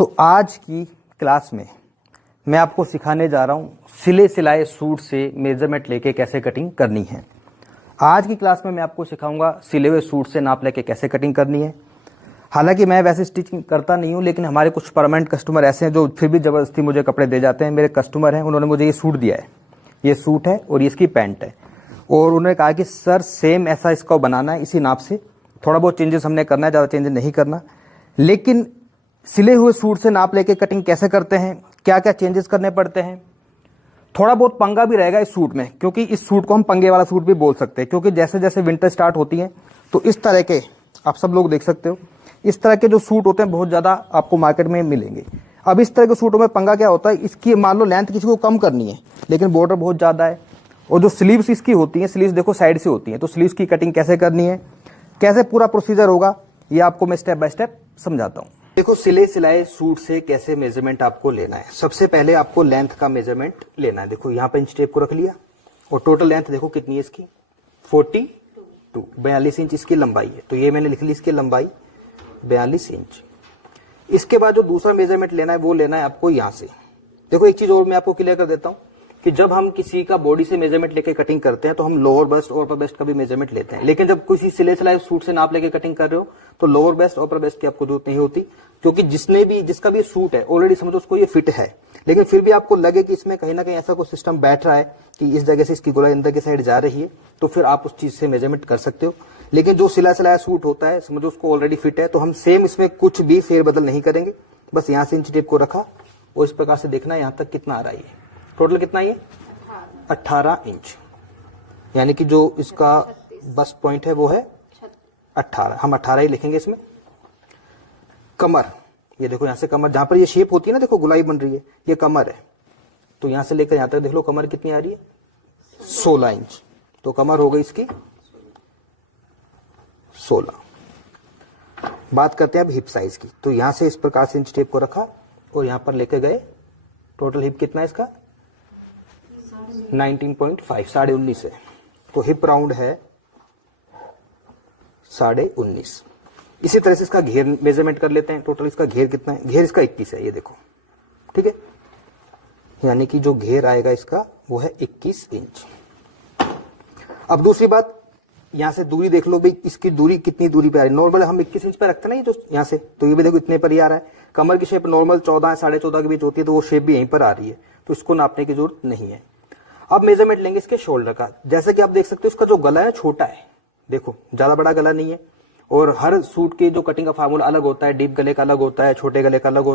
तो आज की क्लास में मैं आपको सिखाने जा रहा हूँ सिले सिलाए सूट से मेजरमेंट लेके कैसे कटिंग करनी है। आज की क्लास में मैं आपको सिखाऊंगा सिले हुए सूट से नाप लेके कैसे कटिंग करनी है। हालांकि मैं वैसे स्टिचिंग करता नहीं हूँ, लेकिन हमारे कुछ परमानेंट कस्टमर ऐसे हैं जो फिर भी ज़बरदस्ती मुझे कपड़े दे जाते हैं। मेरे कस्टमर हैं, उन्होंने मुझे ये सूट दिया है, ये सूट है और इसकी पैंट है, और उन्होंने कहा कि सर सेम ऐसा इसको बनाना है, इसी नाप से। थोड़ा बहुत चेंजेस हमने करना है, ज़्यादा चेंजेस नहीं करना। लेकिन सिले हुए सूट से नाप लेके कटिंग कैसे करते हैं, क्या क्या चेंजेस करने पड़ते हैं, थोड़ा बहुत पंगा भी रहेगा इस सूट में, क्योंकि इस सूट को हम पंगे वाला सूट भी बोल सकते हैं। क्योंकि जैसे जैसे विंटर स्टार्ट होती है तो इस तरह के आप सब लोग देख सकते हो, इस तरह के जो सूट होते हैं बहुत ज़्यादा आपको मार्केट में मिलेंगे। अब इस तरह के सूटों में पंगा क्या होता है, इसकी मान लो लेंथ किसी को कम करनी है लेकिन बॉर्डर बहुत ज़्यादा है, और जो स्लीव्स इसकी होती हैं, स्लीव्स देखो साइड से होती हैं, तो स्लीव्स की कटिंग कैसे करनी है, कैसे पूरा प्रोसीजर होगा, ये आपको मैं स्टेप बाय स्टेप समझाता हूँ। देखो सिले सिलाए सूट से कैसे मेजरमेंट आपको लेना है। सबसे पहले आपको लेंथ का मेजरमेंट लेना है। देखो यहाँ पे इंच टेप को रख लिया, और टोटल लेंथ देखो कितनी है इसकी, 42 इंच इसकी लंबाई है। तो ये मैंने लिख ली इसकी लंबाई 42 इंच। इसके बाद जो दूसरा मेजरमेंट लेना है वो लेना है आपको यहाँ से। देखो एक चीज और मैं आपको क्लियर कर देता हूँ कि जब हम किसी का बॉडी से मेजरमेंट लेके कटिंग करते हैं तो हम लोअर बेस्ट और अपर बेस्ट का भी मेजरमेंट लेते हैं। लेकिन जब किसी सिले सिलाए सूट से नाप लेके कटिंग कर रहे हो तो लोअर बेस्ट और अपर बेस्ट की आपको जरूरत नहीं होती, क्योंकि जिसका भी सूट है ऑलरेडी समझो उसको ये फिट है। लेकिन फिर भी आपको लगे कि इसमें कहीं ना कहीं ऐसा कोई सिस्टम बैठ रहा है कि इस जगह से इसकी गोलाई अंदर की साइड जा रही है, तो फिर आप उस चीज से मेजरमेंट कर सकते हो। लेकिन जो सिला सिलाया सूट होता है समझो उसको ऑलरेडी फिट है, तो हम सेम इसमें कुछ भी फेरबदल नहीं करेंगे। बस यहाँ से इंच टेप को रखा और इस प्रकार से देखना यहाँ तक कितना आ रहा है। टोटल कितना ये 18 इंच, यानी कि जो इसका बस पॉइंट है वो है 18, हम 18 ही लिखेंगे इसमें। कमर, ये देखो यहाँ से कमर, जहां पर ये शेप होती है ना, देखो गुलाई बन रही है, ये कमर है। तो यहां से लेकर यहां तक देख लो कमर कितनी आ रही है, 16 इंच। तो कमर हो गई इसकी 16। बात करते हैं अब हिप साइज की। तो यहां से इस प्रकार से इंच टेप को रखा और यहां पर लेकर गए। टोटल हिप कितना है इसका 19.5, 19.5 है। तो हिप राउंड है 19.5। इसी तरह से इसका घेर मेजरमेंट कर लेते हैं। टोटल इसका घेर कितना है, घेर इसका 21 है, ये देखो, ठीक है। यानी कि जो घेर आएगा इसका वो है 21 इंच। अब दूसरी बात, यहां से दूरी देख लो भाई, इसकी दूरी कितनी दूरी पे आ रही है। नॉर्मल हम 21 इंच पे रखते हैं ना, ये जो यहां से, तो ये भी देखो इतने पर ही आ रहा है। कमर की शेप नॉर्मल 14 14.5 के बीच होती है, तो वो शेप भी यहीं पर आ रही है, तो इसको नापने की जरूरत नहीं है। अब मेजरमेंट लेंगे इसके शोल्डर का। जैसे कि आप देख सकते हो इसका जो गला है छोटा है, देखो ज्यादा बड़ा गला नहीं है। और हर सूट के जो कटिंग का फार्मूला अलग होता है, डीप गले का अलग होता है, छोटे गले का अलग होता है।